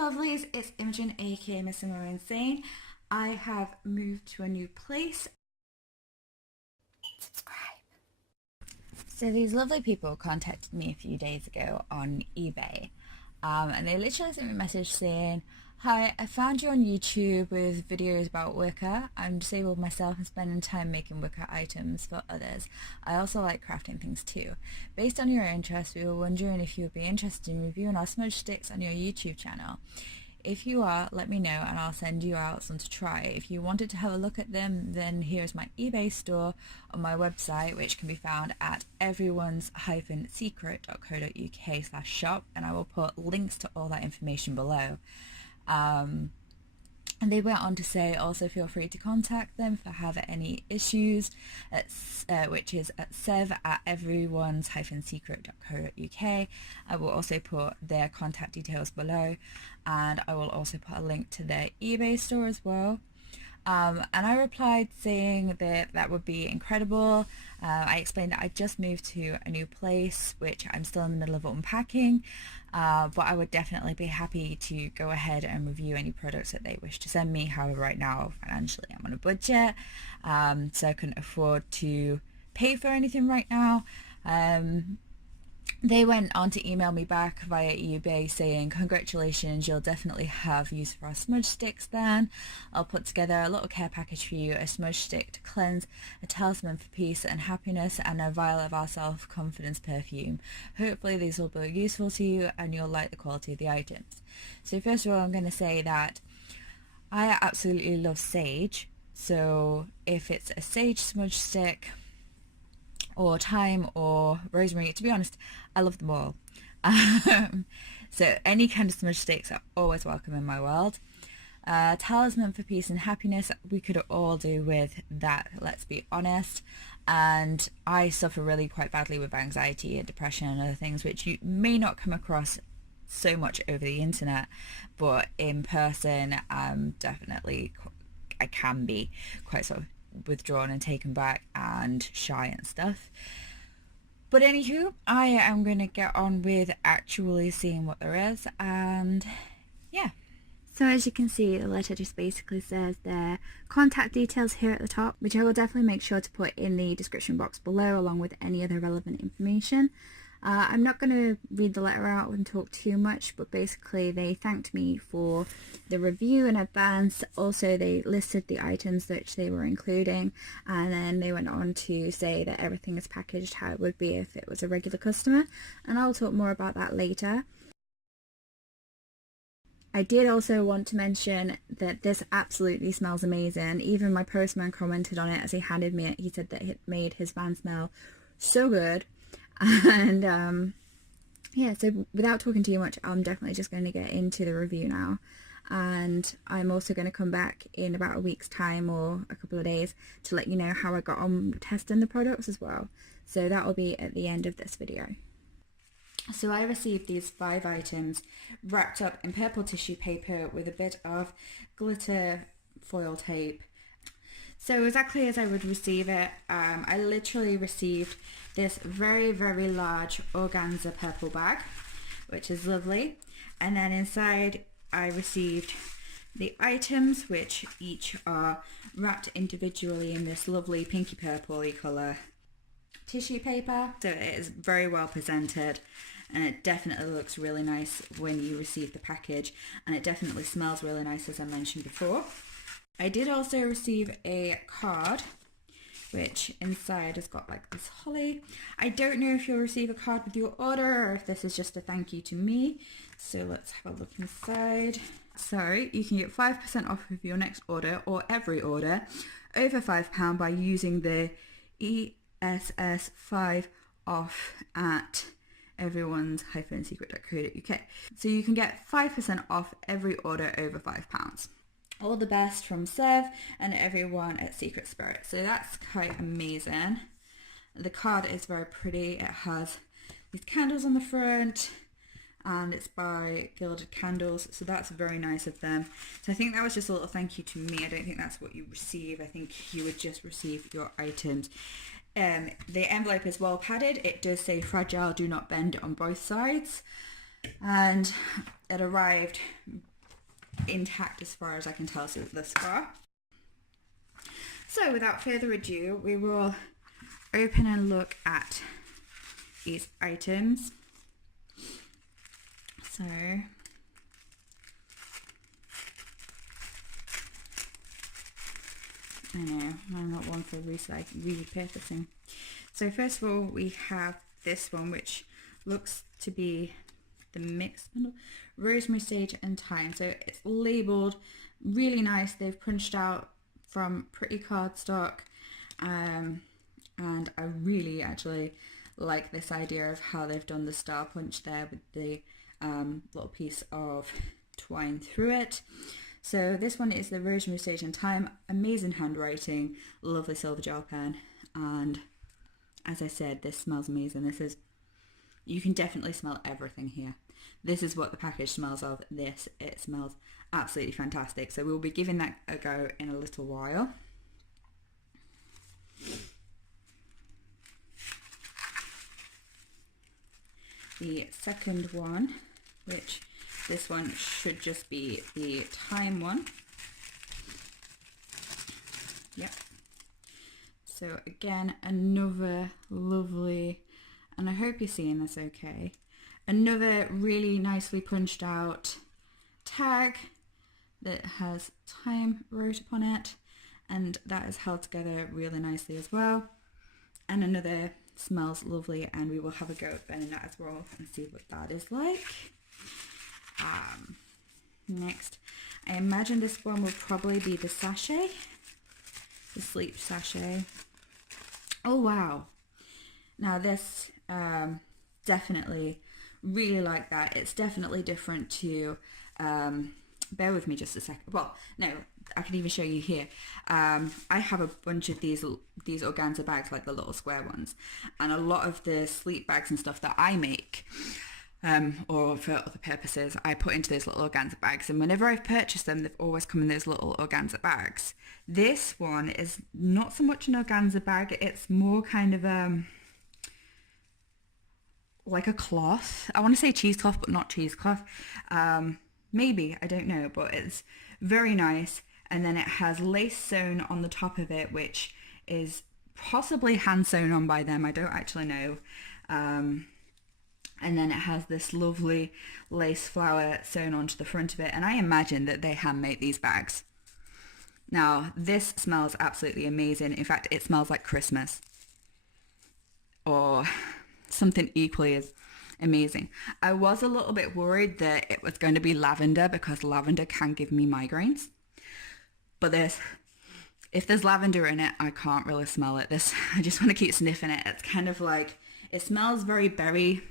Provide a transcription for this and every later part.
lovelies, it's Imogen aka missimoinsane. I have moved to a new place. Subscribe. So these lovely people contacted me a few days ago on eBay, and they literally sent me a message saying, "Hi, I found you on YouTube with videos about Wicca. I'm disabled myself and spending time making Wicca items for others. I also like crafting things too. Based on your interest, we were wondering if you would be interested in reviewing our smudge sticks on your YouTube channel. If you are, let me know and I'll send you out some to try. If you wanted to have a look at them, then here's my eBay store on my website, which can be found at everyone's-secret.co.uk/shop, and I will put links to all that information below." And they went on to say, also feel free to contact them if you have any issues, which is at sev@everyone's-secret.co.uk. I will also put their contact details below, and I will also put a link to their eBay store as well. And I replied saying that that would be incredible. I explained that I just moved to a new place, which I'm still in the middle of unpacking, but I would definitely be happy to go ahead and review any products that they wish to send me. However, right now financially I'm on a budget, so I couldn't afford to pay for anything right now. They went on to email me back via eBay saying, "Congratulations, you'll definitely have use for our smudge sticks then. I'll put together a little care package for you, a smudge stick to cleanse, a talisman for peace and happiness, and a vial of our self-confidence perfume. Hopefully these will be useful to you and you'll like the quality of the items." So first of all, I'm going to say that I absolutely love sage. So if it's a sage smudge stick, or thyme, or rosemary, to be honest, I love them all. So any kind of smudge sticks are always welcome in my world. Talisman for peace and happiness, we could all do with that, let's be honest. And I suffer really quite badly with anxiety and depression and other things, which you may not come across so much over the internet, but in person, definitely I can be quite sort of withdrawn and taken back and shy and stuff. But anywho, I am going to get on with actually seeing what there is, and yeah. So as you can see, the letter just basically says their contact details here at the top, which I will definitely make sure to put in the description box below along with any other relevant information. I'm not going to read the letter out and talk too much, but basically they thanked me for the review in advance. Also, they listed the items that they were including, and then they went on to say that everything is packaged how it would be if it was a regular customer, and I'll talk more about that later. I did also want to mention that this absolutely smells amazing. Even my postman commented on it as he handed me it. He said that it made his van smell so good. And yeah, so without talking too much, I'm definitely just going to get into the review now, and I'm also going to come back in about a week's time or a couple of days to let you know how I got on testing the products as well. So that will be at the end of this video. So I received these 5 items wrapped up in purple tissue paper with a bit of glitter foil tape. So exactly as I would receive it, I literally received this very, very large organza purple bag, which is lovely. And then inside I received the items, which each are wrapped individually in this lovely pinky purpley colour tissue paper. So it is very well presented, and it definitely looks really nice when you receive the package, and it definitely smells really nice, as I mentioned before. I did also receive a card, which inside has got like this holly. I don't know if you'll receive a card with your order or if this is just a thank you to me. So let's have a look inside. So you can get 5% off of your next order or every order over £5 by using the ESS5 off at everyone's-secret.co.uk. So you can get 5% off every order over £5. All the best from Sev and everyone at Secret Spirit. So that's quite amazing. The card is very pretty. It has these candles on the front, and it's by Gilded Candles, so that's very nice of them. So I think that was just a little thank you to me. I don't think that's what you receive. I think you would just receive your items. The envelope is well padded. It does say fragile, do not bend on both sides, and it arrived intact as far as I can tell so thus far. So without further ado, we will open and look at these items. So I know, I'm not one for repurposing. So first of all, we have this one, which looks to be the mixed bundle, Rosemary, Sage and Thyme. So it's labelled really nice. They've punched out from pretty cardstock, and I really actually like this idea of how they've done the star punch there with the little piece of twine through it. So this one is the Rosemary, Sage and Thyme. Amazing handwriting, lovely silver gel pen, and as I said, this smells amazing. This is, you can definitely smell everything here. This is what the package smells of. It smells absolutely fantastic. So we'll be giving that a go in a little while. The second one, which this one should just be the Thyme one. Yep. So again, another lovely, and I hope you're seeing this okay, another really nicely punched out tag that has Thyme wrote upon it, and that is held together really nicely as well. And another smells lovely, and we will have a go at burning that as well and see what that is like. Next, I imagine this one will probably be the Sachet, the Sleep Sachet. Oh wow, now this definitely really like that. It's definitely different to bear with me just a second. Well, no, I can even show you here. I have a bunch of these organza bags, like the little square ones, and a lot of the sleep bags and stuff that I make, or for other purposes, I put into those little organza bags, and whenever I've purchased them, they've always come in those little organza bags. This one is not so much an organza bag, it's more kind of like a cloth. I want to say cheesecloth, but not cheesecloth. Maybe, I don't know, but it's very nice. And then it has lace sewn on the top of it, which is possibly hand sewn on by them, I don't actually know. And then it has this lovely lace flower sewn onto the front of it, and I imagine that they hand make these bags. Now this smells absolutely amazing. In fact, it smells like Christmas or something equally as amazing. I was a little bit worried that it was going to be lavender, because lavender can give me migraines, but if there's lavender in it, I can't really smell it. I just want to keep sniffing it. It's kind of like, it smells very berry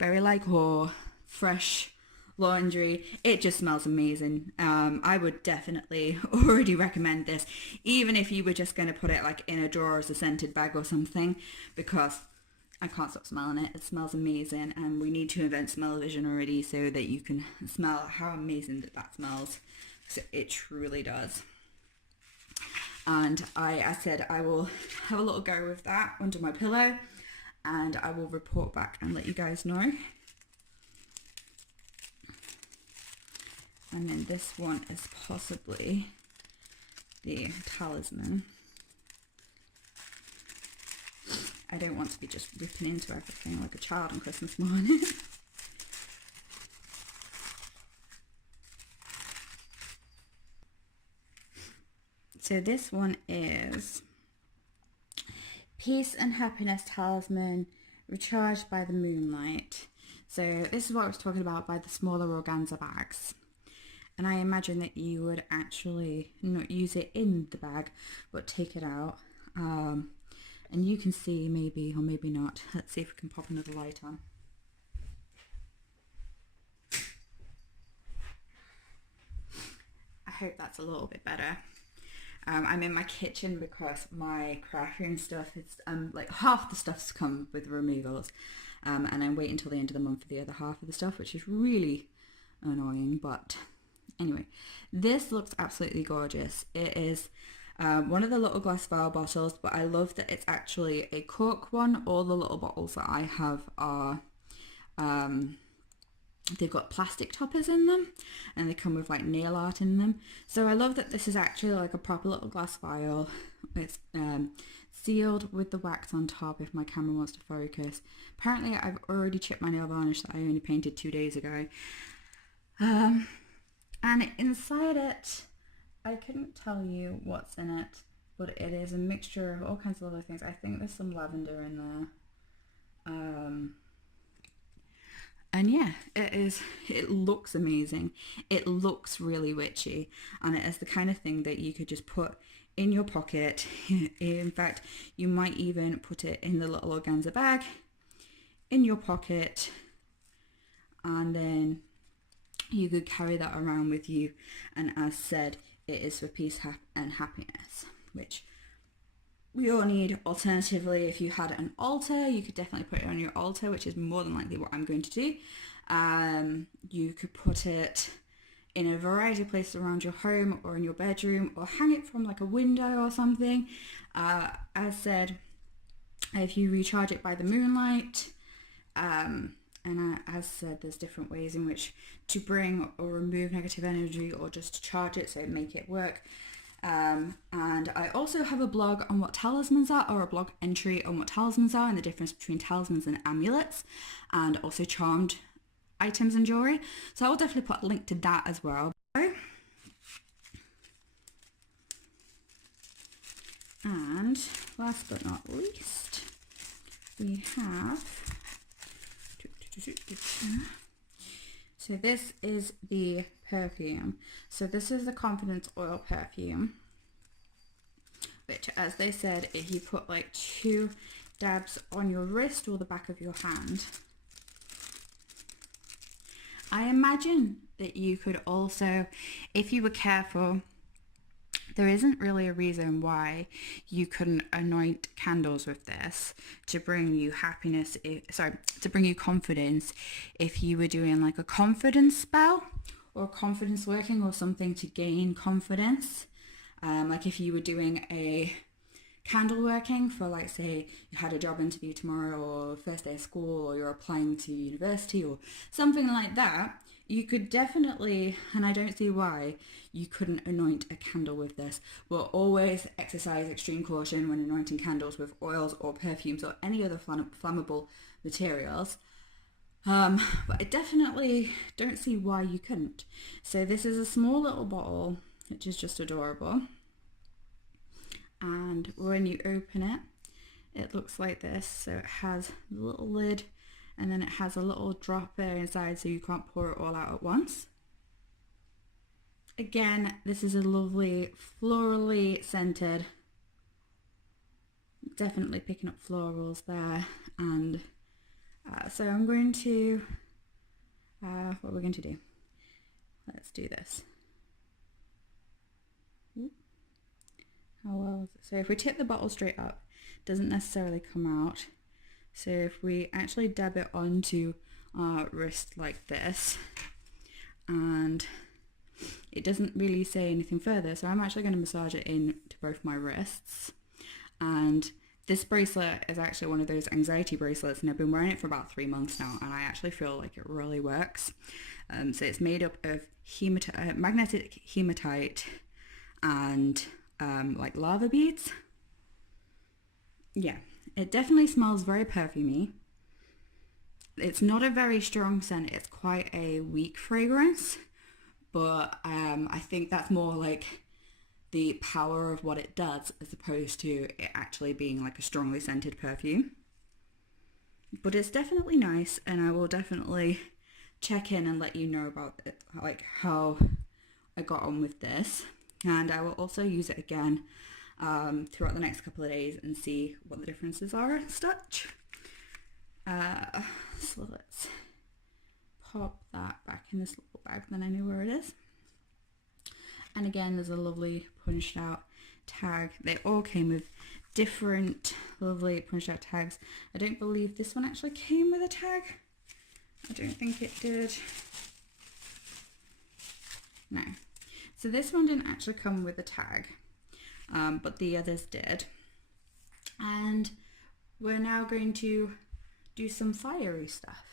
like, or fresh laundry. It just smells amazing. I would definitely already recommend this, even if you were just going to put it like in a drawer as a scented bag or something, because I can't stop smelling it. It smells amazing, and we need to invent smell-o-vision already so that you can smell how amazing that smells. So it truly does. And I said I will have a little go with that under my pillow, and I will report back and let you guys know. And then this one is possibly the Talisman. I don't want to be just ripping into everything like a child on Christmas morning. So this one is Peace and Happiness Talisman, Recharged by the Moonlight. So this is what I was talking about by the smaller organza bags. And I imagine that you would actually not use it in the bag, but take it out. And you can see maybe, or maybe not. Let's see if we can pop another light on. I hope that's a little bit better. I'm in my kitchen because my craft room stuff is like half the stuff's come with removals, and I'm waiting until the end of the month for the other half of the stuff, which is really annoying. But anyway, this looks absolutely gorgeous. It is one of the little glass vial bottles, but I love that it's actually a cork one. All the little bottles that I have are they've got plastic toppers in them, and they come with like nail art in them. So I love that this is actually like a proper little glass vial. It's sealed with the wax on top if my camera wants to focus. Apparently I've already chipped my nail varnish that I only painted 2 days ago. And inside it, I couldn't tell you what's in it, but it is a mixture of all kinds of other things. I think there's some lavender in there. And yeah, it looks amazing. It looks really witchy, and it is the kind of thing that you could just put in your pocket. In fact, you might even put it in the little organza bag in your pocket, and then you could carry that around with you. And as said, it is for peace and happiness, which we all need. Alternatively, if you had an altar, you could definitely put it on your altar, which is more than likely what I'm going to do. You could put it in a variety of places around your home or in your bedroom, or hang it from like a window or something. As said, if you recharge it by the moonlight, and as said, there's different ways in which to bring or remove negative energy, or just to charge it, so make it work. And I also have a blog on what talismans are, or a blog entry on what talismans are and the difference between talismans and amulets, and also charmed items and jewelry. So I will definitely put a link to that as well. And last but not least, we have, so this is the perfume. So this is the Confidence Oil perfume, which, as they said, if you put like 2 dabs on your wrist or the back of your hand. I imagine that you could also, if you were careful, there isn't really a reason why you couldn't anoint candles with this to bring you happiness, to bring you confidence, if you were doing like a confidence spell or confidence working or something to gain confidence. Like if you were doing a candle working for, like, say you had a job interview tomorrow, or first day of school, or you're applying to university or something like that, you could definitely, and I don't see why you couldn't anoint a candle with this. But always exercise extreme caution when anointing candles with oils or perfumes or any other flammable materials. But I definitely don't see why you couldn't. So this is a small little bottle, which is just adorable. And when you open it, it looks like this. So it has a little lid, and then it has a little dropper inside, so you can't pour it all out at once. Again, this is a lovely florally scented, definitely picking up florals there. And so I'm going to, what we're going to do, let's do this. How well is it? So if we tip the bottle straight up, it doesn't necessarily come out. So if we actually dab it onto our wrist like this, and it doesn't really say anything further, so I'm actually going to massage it in to both my wrists. And this bracelet is actually one of those anxiety bracelets, and I've been wearing it for about 3 months now, and I actually feel like it really works. So it's made up of magnetic hematite and like lava beads. Yeah, it definitely smells very perfumey. It's not a very strong scent, it's quite a weak fragrance, but I think that's more like the power of what it does as opposed to it actually being like a strongly scented perfume. But it's definitely nice, and I will definitely check in and let you know about it, like how I got on with this. And I will also use it again throughout the next couple of days and see what the differences are and such. So let's pop that back in this little bag, then I know where it is. And again, there's a lovely punched out tag. They all came with different lovely punched out tags. I don't believe this one actually came with a tag. I don't think it did. No. So this one didn't actually come with a tag, but the others did. And we're now going to do some fiery stuff.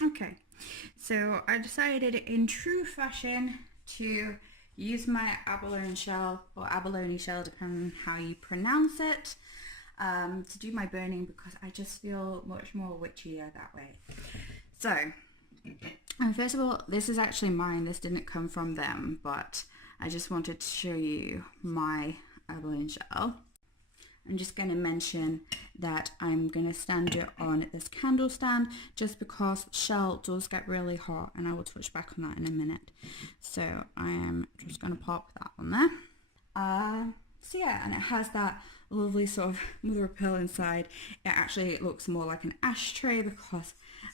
Okay, So I decided in true fashion to use my abalone shell, or abalone shell depending on how you pronounce it, to do my burning, because I just feel much more witchier that way. So, and first of all, this is actually mine. This didn't come from them, but I just wanted to show you my abalone shell. I'm just going to mention that I'm going to stand it on this candle stand just because shell does get really hot, and I will touch back on that in a minute. So I am just going to pop that on there. So yeah, and it has that lovely sort of mother of pearl inside. It actually looks more like an ashtray because,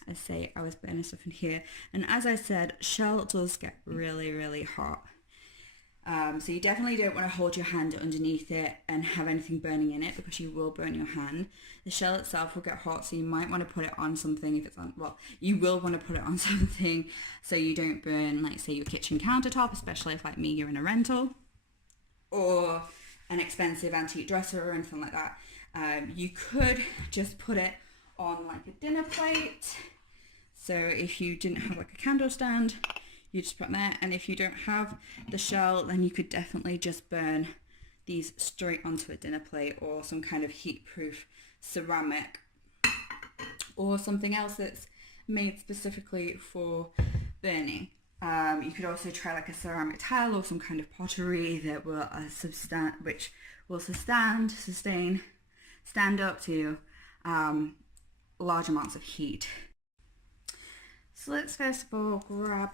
I say, I was burning stuff in here. And as I said, shell does get really, really hot. So you definitely don't want to hold your hand underneath it and have anything burning in it, because you will burn your hand. The shell itself will get hot, so you might want to put it on something if it's on, well, you will want to put it on something so you don't burn, like, say, your kitchen countertop, especially if, like me, you're in a rental, or an expensive antique dresser or anything like that. You could just put it on like a dinner plate. So if you didn't have like a candle stand, you just put them there, and if you don't have the shell, then you could definitely just burn these straight onto a dinner plate, or some kind of heat-proof ceramic, or something else that's made specifically for burning. You could also try like a ceramic tile or some kind of pottery that will stand up to large amounts of heat. So let's first of all grab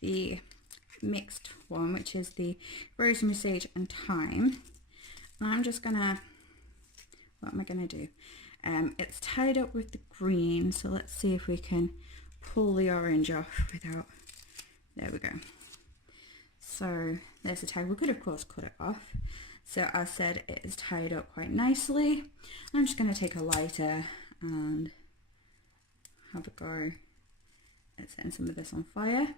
the mixed one, which is the rosemary, sage and thyme. And I'm just gonna, what am I gonna do? It's tied up with the green, so let's see if we can pull the orange off without, there we go. So there's the tag. We could of course cut it off. So as said, it is tied up quite nicely. I'm just gonna take a lighter and have a go at setting some of this on fire.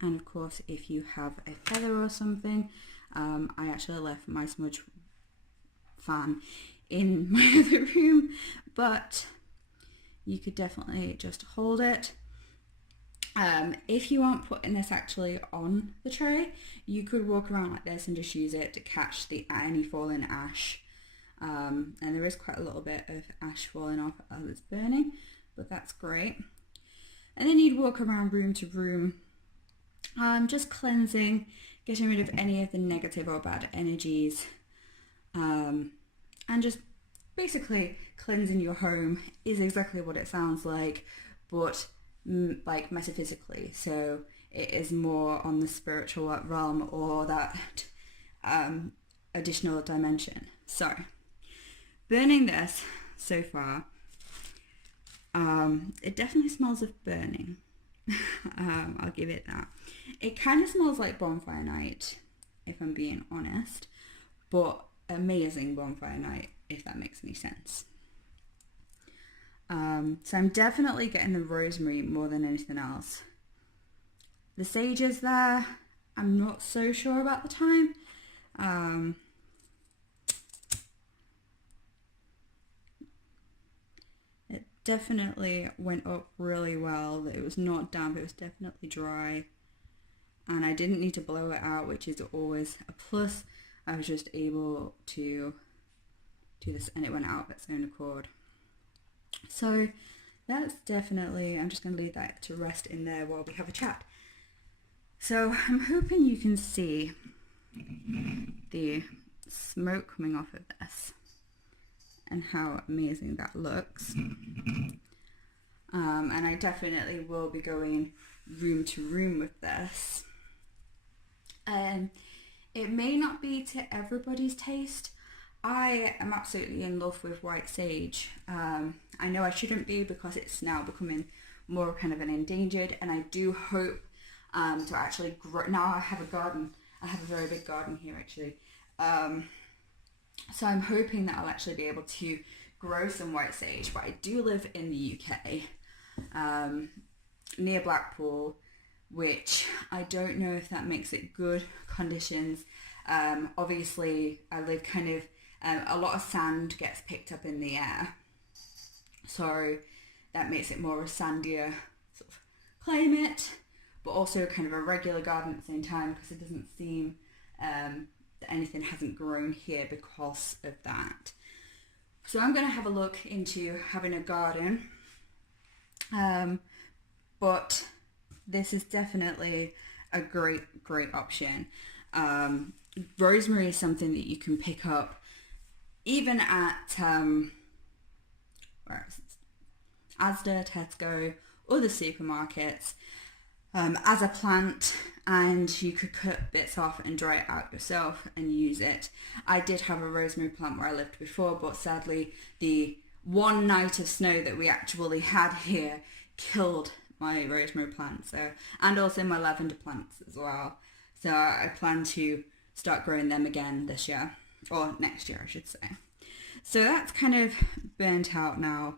And of course, if you have a feather or something, I actually left my smudge fan in my other room, but you could definitely just hold it. If you aren't putting this actually on the tray, you could walk around like this and just use it to catch any fallen ash. And there is quite a little bit of ash falling off as it's burning, but that's great. And then you'd walk around room to room, just cleansing, getting rid of any of the negative or bad energies, and just basically cleansing your home is exactly what it sounds like, but like metaphysically. So it is more on the spiritual realm, or that additional dimension. So burning this so far, it definitely smells of burning. I'll give it that. It kind of smells like bonfire night, if I'm being honest, but amazing bonfire night, if that makes any sense. So I'm definitely getting the rosemary more than anything else. The sage is there. I'm not so sure about the thyme. It definitely went up really well. It was not damp, it was definitely dry. And I didn't need to blow it out, which is always a plus. I was just able to do this, and it went out of its own accord. So that's definitely, I'm just going to leave that to rest in there while we have a chat. So I'm hoping you can see the smoke coming off of this and how amazing that looks. And I definitely will be going room to room with this. It may not be to everybody's taste. I am absolutely in love with white sage. I know I shouldn't be, because it's now becoming more kind of an endangered, and I do hope to actually grow. Now I have a garden. I have a very big garden here actually. So I'm hoping that I'll actually be able to grow some white sage, but I do live in the UK, near Blackpool, which I don't know if that makes it good conditions. Obviously I live kind of A lot of sand gets picked up in the air, so that makes it more of a sandier sort of climate, but also kind of a regular garden at the same time, because it doesn't seem that anything hasn't grown here because of that. So I'm going to have a look into having a garden, but this is definitely a great option. Rosemary is something that you can pick up even at Asda, Tesco, other supermarkets, as a plant, and you could cut bits off and dry it out yourself and use it. I did have a rosemary plant where I lived before, but sadly the one night of snow that we actually had here killed my rosemary plant, so, and also my lavender plants as well. So I plan to start growing them again this year, or next year I should say. So that's kind of burnt out now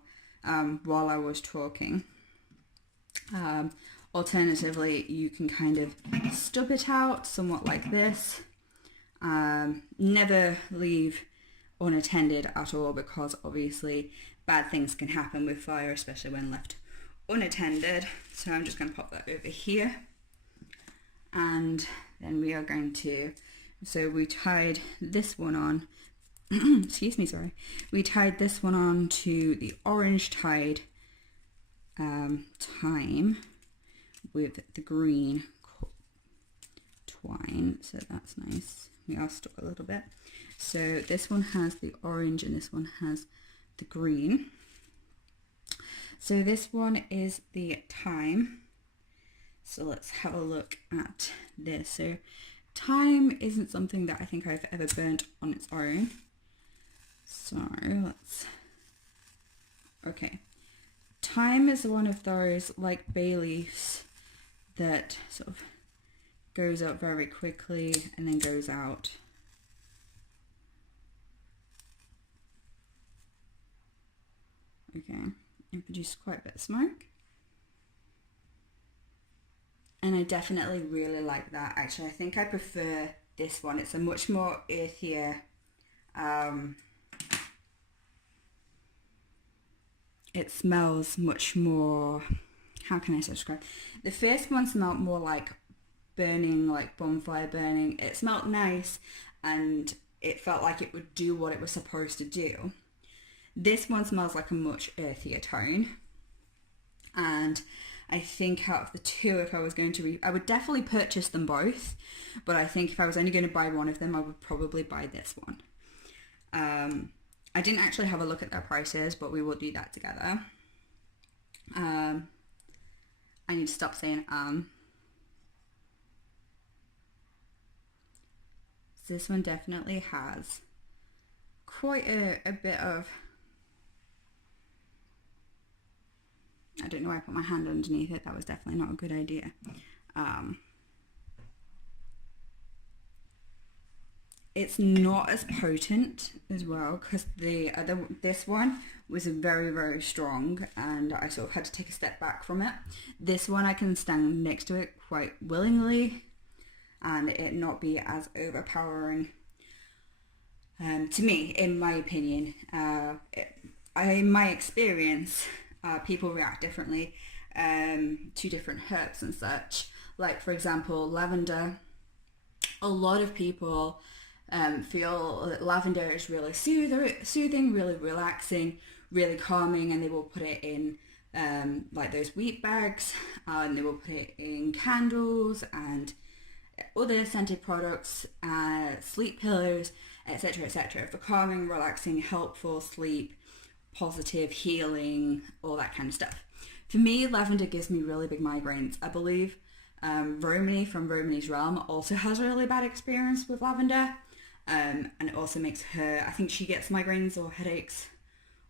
while I was talking. Alternatively, you can kind of stub it out somewhat like this. Never leave unattended at all, because obviously bad things can happen with fire, especially when left unattended. So I'm just going to pop that over here, and then we are going to, so we tied this one on excuse me, sorry, we tied this one on to the orange tied thyme with the green twine, so that's nice. We are stuck a little bit. So this one has the orange and this one has the green. So this one is the thyme. So let's have a look at this. So thyme isn't something that I think I've ever burnt on its own. So let's, okay. Thyme is one of those like bay leaves that sort of goes up very quickly and then goes out. Okay, it produces quite a bit of smoke. And I definitely really like that. Actually, I think I prefer this one. It's a much more earthier, it smells much more, how can I describe? The first one smelled more like burning, like bonfire burning. It smelled nice and it felt like it would do what it was supposed to do. This one smells like a much earthier tone. And I think out of the two, if I was going to, I would definitely purchase them both. But I think if I was only going to buy one of them, I would probably buy this one. I didn't actually have a look at their prices, but we will do that together. I need to stop saying So this one definitely has quite a bit of, I don't know why I put my hand underneath it. That was definitely not a good idea. It's not as potent as well, because this one was very, very strong and I sort of had to take a step back from it. This one I can stand next to it quite willingly and it not be as overpowering. To me, in my opinion, in my experience, people react differently to different herbs and such. Like, for example, lavender. A lot of people feel that lavender is really soothing, really relaxing, really calming, and they will put it in like those wheat bags, and they will put it in candles and other scented products, sleep pillows, etc., etc., for calming, relaxing, helpful sleep, positive, healing, all that kind of stuff. For me, lavender gives me really big migraines. I believe Romany from Romany's Realm also has a really bad experience with lavender, and it also makes her, I think she gets migraines or headaches,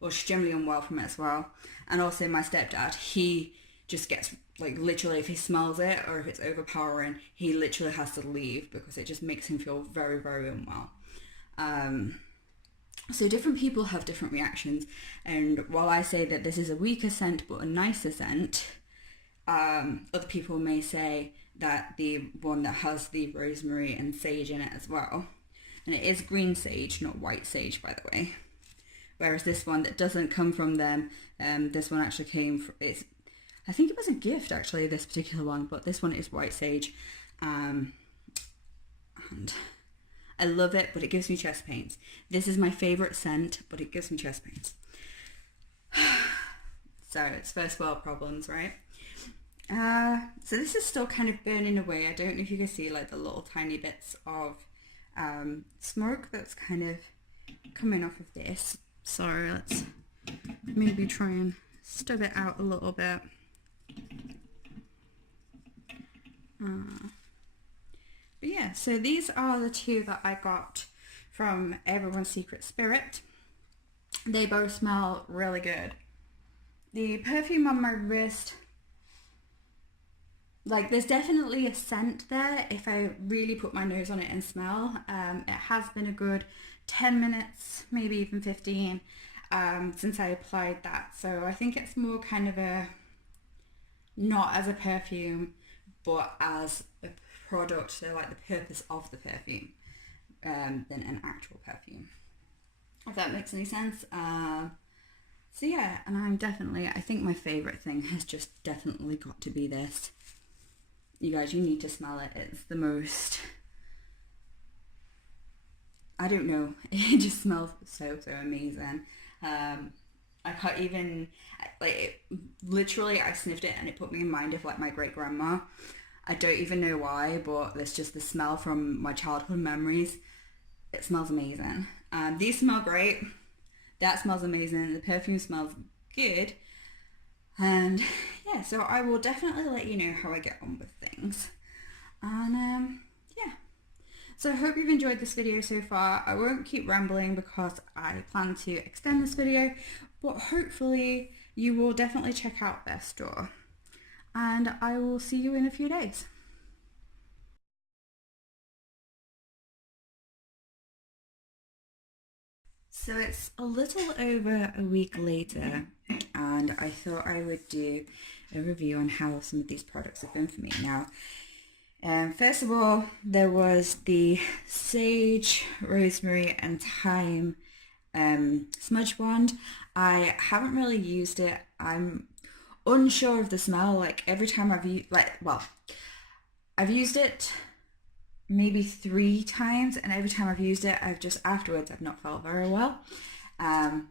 or she's generally unwell from it as well. And also my stepdad, he just gets, like, literally, if he smells it or if it's overpowering, he literally has to leave because it just makes him feel very, very unwell. So different people have different reactions, and while I say that this is a weaker scent but a nicer scent, other people may say that the one that has the rosemary and sage in it as well. And it is green sage, not white sage, by the way. Whereas this one that doesn't come from them, this one actually came from, I think it was a gift actually, this particular one, but this one is white sage. And I love it, but it gives me chest pains. This is my favourite scent, but it gives me chest pains. So it's first world problems, right? So this is still kind of burning away. I don't know if you can see like the little tiny bits of smoke that's kind of coming off of this. So let's maybe try and stub it out a little bit. But yeah, so these are the two that I got from Everyone's Secret Spirit. They both smell really good. The perfume on my wrist, like there's definitely a scent there if I really put my nose on it and smell. It has been a good 10 minutes, maybe even 15, since I applied that. So I think it's more kind of a, not as a perfume, but as a product, so like the purpose of the perfume, than an actual perfume, if that makes any sense. So yeah, and I think my favourite thing has just definitely got to be this. You guys, you need to smell it. It's the most, I don't know, it just smells so amazing. I can't even, like, literally I sniffed it and it put me in mind of like my great grandma. I don't even know why, but there's just the smell from my childhood memories. It smells amazing. These smell great. That smells amazing. The perfume smells good. And yeah, so I will definitely let you know how I get on with things. And yeah. So I hope you've enjoyed this video so far. I won't keep rambling because I plan to extend this video, but hopefully you will definitely check out their store. And I will see you in a few days. So it's a little over a week later, and I thought I would do a review on how some of these products have been for me. Now, first of all, there was the Sage, Rosemary and Thyme smudge wand. I haven't really used it. I'm unsure of the smell. Like every time I've used, I've used it maybe 3 times, and every time I've used it, I've not felt very well. And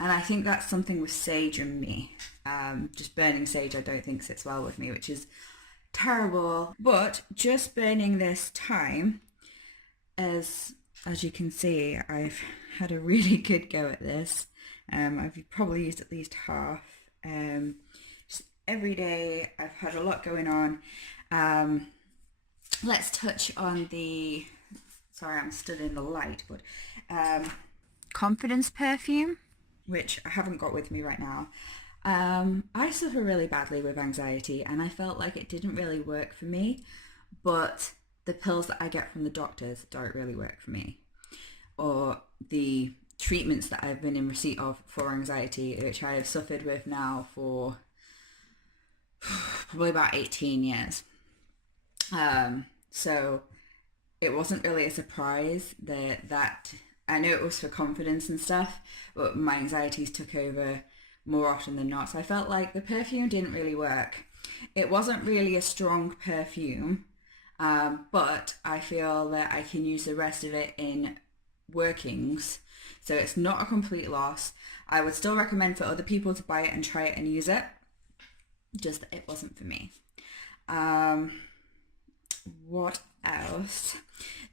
I think that's something with sage and me. Just burning sage I don't think sits well with me, which is terrible. But just burning this Thyme, as you can see, I've had a really good go at this. I've probably used at least half. Just every day I've had a lot going on. Let's touch on the, sorry I'm stood in the light, but Confidence perfume, which I haven't got with me right now. I suffer really badly with anxiety, and I felt like it didn't really work for me, but the pills that I get from the doctors don't really work for me, or the treatments that I've been in receipt of for anxiety, which I have suffered with now for probably about 18 years. So it wasn't really a surprise that I know it was for confidence and stuff, but my anxieties took over more often than not. So I felt like the perfume didn't really work. It wasn't really a strong perfume, but I feel that I can use the rest of it in workings. So it's not a complete loss. I would still recommend for other people to buy it and try it and use it. Just that it wasn't for me. What else?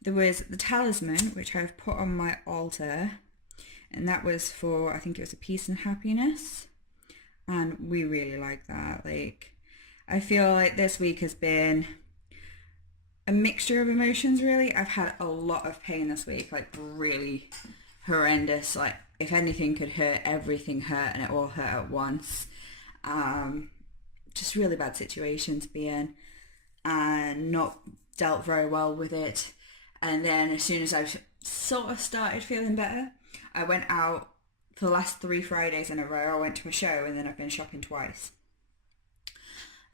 There was the Talisman, which I've put on my altar, and that was for, I think it was a peace and happiness, and we really like that. Like, I feel like this week has been a mixture of emotions, really. I've had a lot of pain this week, like really horrendous. Like, if anything could hurt, everything hurt, and it all hurt at once. Just really bad situation to be in, and not dealt very well with it. And then as soon as I sort of started feeling better, I went out for the last 3 Fridays in a row. I went to a show, and then I've been shopping twice.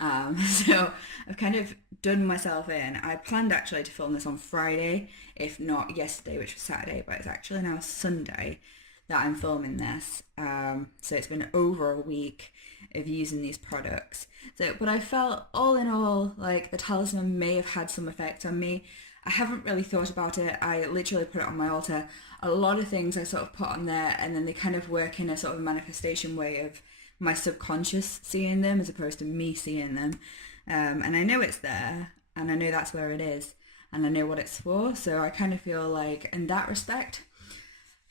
So I've kind of done myself in. I planned actually to film this on Friday, if not yesterday, which was Saturday, but it's actually now Sunday that I'm filming this. So it's been over a week of using these products. So, but I felt all in all like the Talisman may have had some effect on me. I haven't really thought about it. I literally put it on my altar. A lot of things I sort of put on there, and then they kind of work in a sort of manifestation way of my subconscious seeing them as opposed to me seeing them. And I know it's there, and I know that's where it is, and I know what it's for. So I kind of feel like in that respect,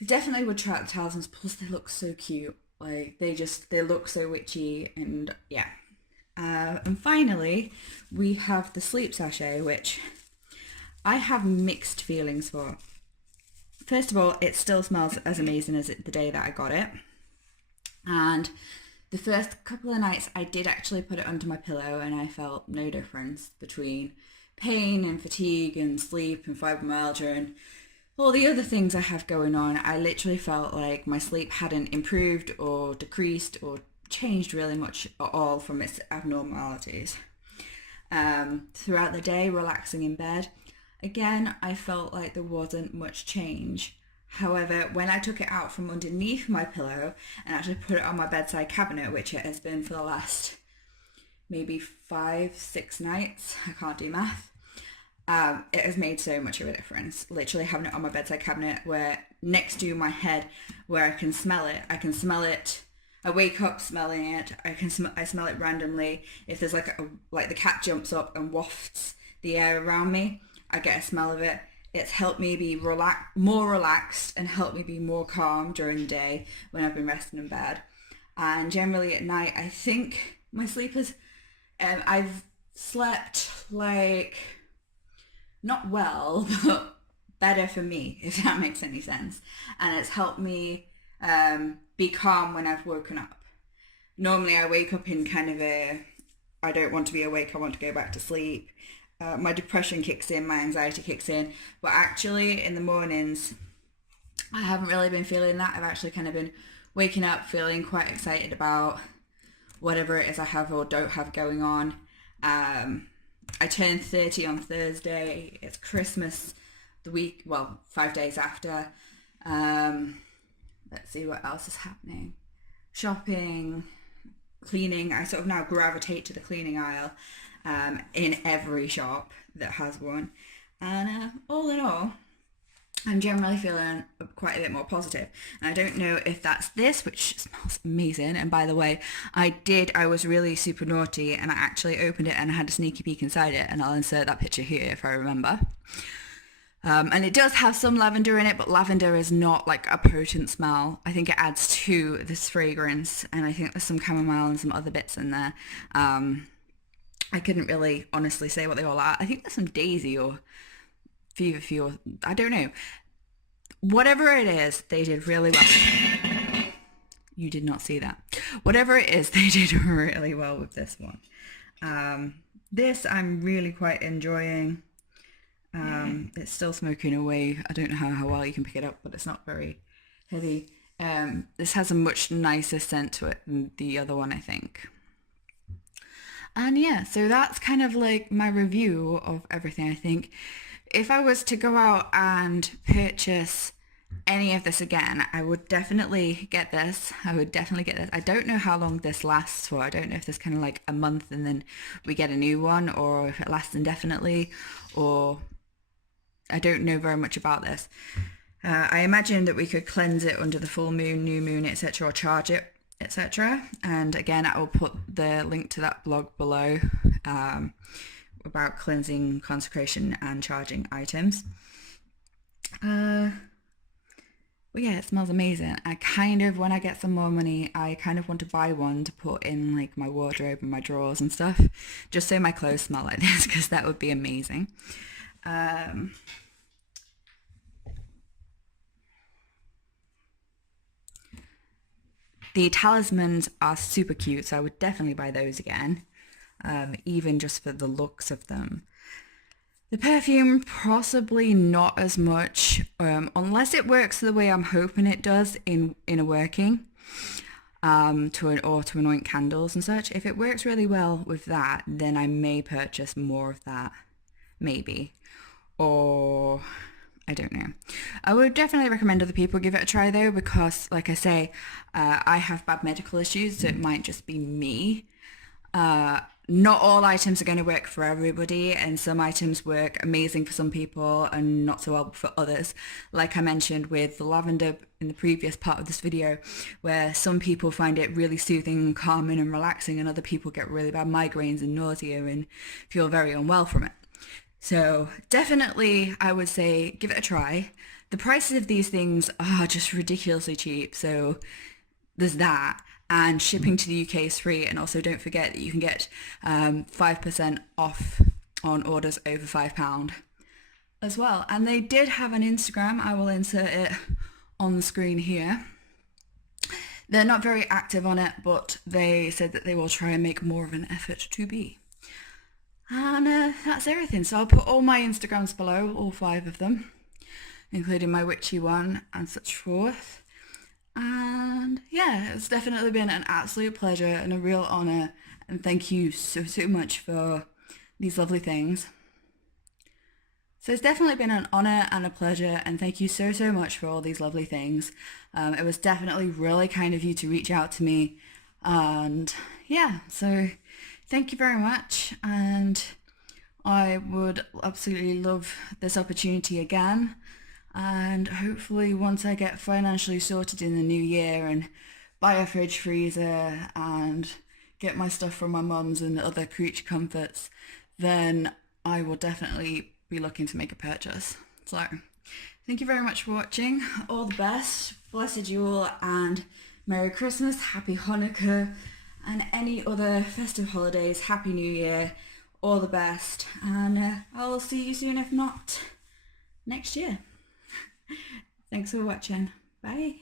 I definitely would try out the Talismans. Plus they look so cute. Like they look so witchy, and yeah. And finally, we have the Sleep Sachet, which I have mixed feelings for. First of all, it still smells as amazing as the day that I got it. And the first couple of nights I did actually put it under my pillow, and I felt no difference between pain and fatigue and sleep and fibromyalgia and all the other things I have going on. I literally felt like my sleep hadn't improved or decreased or changed really much at all from its abnormalities. Throughout the day, relaxing in bed, again, I felt like there wasn't much change. However, when I took it out from underneath my pillow and actually put it on my bedside cabinet, which it has been for the last maybe 5-6 nights, I can't do math, it has made so much of a difference. Literally having it on my bedside cabinet where next to my head where I can smell it. I wake up smelling it. I smell it randomly. If there's like the cat jumps up and wafts the air around me, I get a smell of it. It's helped me be more relaxed and helped me be more calm during the day when I've been resting in bed. And generally at night, I think my sleep is, I've slept like, not well, but better for me, if that makes any sense. And it's helped me be calm when I've woken up. Normally I wake up in kind of I don't want to be awake, I want to go back to sleep. My depression kicks in, my anxiety kicks in. But actually in the mornings, I haven't really been feeling that. I've actually kind of been waking up feeling quite excited about whatever it is I have or don't have going on. I turned 30 on Thursday. It's Christmas the week, 5 days after. Let's see what else is happening. Shopping, cleaning. I sort of now gravitate to the cleaning aisle in every shop that has one. And all in all, I'm generally feeling quite a bit more positive. And I don't know if that's this, which smells amazing. And by the way, I was really super naughty and I actually opened it and I had a sneaky peek inside it, and I'll insert that picture here if I remember. And it does have some lavender in it, but lavender is not like a potent smell. I think it adds to this fragrance, and I think there's some chamomile and some other bits in there. I couldn't really honestly say what they all are. I think there's some daisy or fever, or I don't know. Whatever it is, they did really well. You did not see that. Whatever it is, they did really well with this one. This I'm really quite enjoying. It's still smoking away. I don't know how well you can pick it up, but it's not very heavy. This has a much nicer scent to it than the other one, I think. And yeah, so that's kind of like my review of everything. I think if I was to go out and purchase any of this again, I would definitely get this. I don't know how long this lasts for. I don't know if there's kind of like a month and then we get a new one, or if it lasts indefinitely, or I don't know very much about this. I imagine that we could cleanse it under the full moon, new moon, etc., or charge it, etc. And again, I will put the link to that blog below about cleansing, consecration, and charging items. But yeah, it smells amazing. When I get some more money, I kind of want to buy one to put in like my wardrobe and my drawers and stuff, just so my clothes smell like this, because that would be amazing. The talismans are super cute, so I would definitely buy those again, even just for the looks of them. The perfume, possibly not as much, unless it works the way I'm hoping it does in a working. to anoint candles and such. If it works really well with that, then I may purchase more of that, maybe, or I don't know. I would definitely recommend other people give it a try though, because like I say, I have bad medical issues, so it might just be me. Not all items are going to work for everybody, and some items work amazing for some people and not so well for others. Like I mentioned with the lavender in the previous part of this video, where some people find it really soothing and calming and relaxing, and other people get really bad migraines and nausea and feel very unwell from it. So definitely I would say give it a try. The prices of these things are just ridiculously cheap, so there's that. And shipping to the UK is free, and also don't forget that you can get 5% off on orders over £5 as well. And they did have an Instagram. I will insert it on the screen here. They're not very active on it, but they said that they will try and make more of an effort to be. And that's everything. So I'll put all my Instagrams below, all 5 of them, including my Witchy one and such forth. And yeah, it's definitely been an absolute pleasure and a real honour, and thank you so much for these lovely things. So it's definitely been an honour and a pleasure, and thank you so much for all these lovely things. It was definitely really kind of you to reach out to me, and yeah, so thank you very much, and I would absolutely love this opportunity again. And hopefully once I get financially sorted in the new year and buy a fridge freezer and get my stuff from my mum's and other creature comforts, then I will definitely be looking to make a purchase. So thank you very much for watching. All the best, blessed Yule, and Merry Christmas, Happy Hanukkah, and any other festive holidays, Happy New Year, all the best, and I'll see you soon, if not next year. Thanks for watching. Bye.